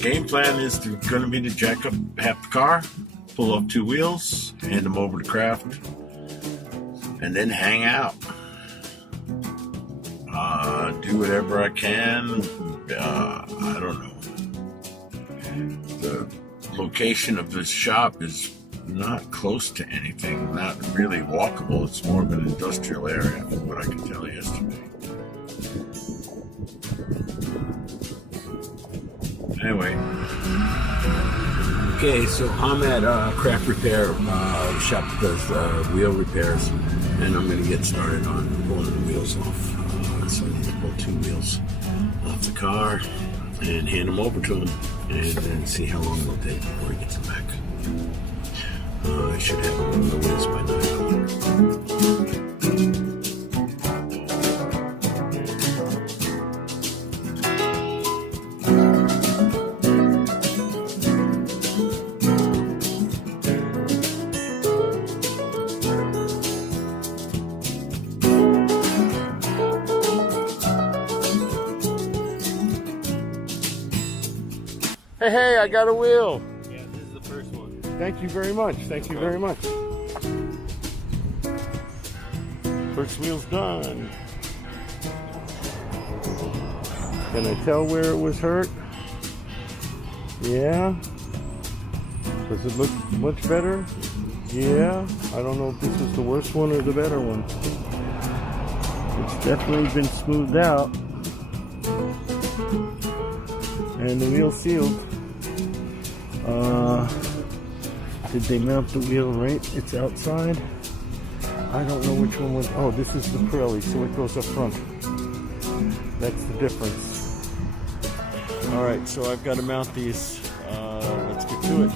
game plan is going to be to jack up half the car, pull up 2 wheels, hand them over to Kraft, and then hang out. Do whatever I can. I don't know. The location of this shop is not close to anything, not really walkable. It's more of an industrial area, from what I could tell yesterday. Anyway. Okay, so I'm at Craft Repair shop that does wheel repairs, and I'm going to get started on pulling the wheels off. So I need to pull 2 wheels off the car and hand them over to him, and then see how long it'll take before he gets them back. I should have them on the wheels by 9 o'clock. Hey, I got a wheel. Yeah, this is the first one. Thank you very much. Thank you very much. First wheel's done. Can I tell where it was hurt? Yeah. Does it look much better? Yeah. I don't know if this was the worst one or the better one. It's definitely been smoothed out. And the wheel sealed. Did they mount the wheel right? It's outside. I don't know which one was. Oh, this is the Pirelli, so it goes up front. That's the difference. Alright, so I've got to mount these. Let's get to it.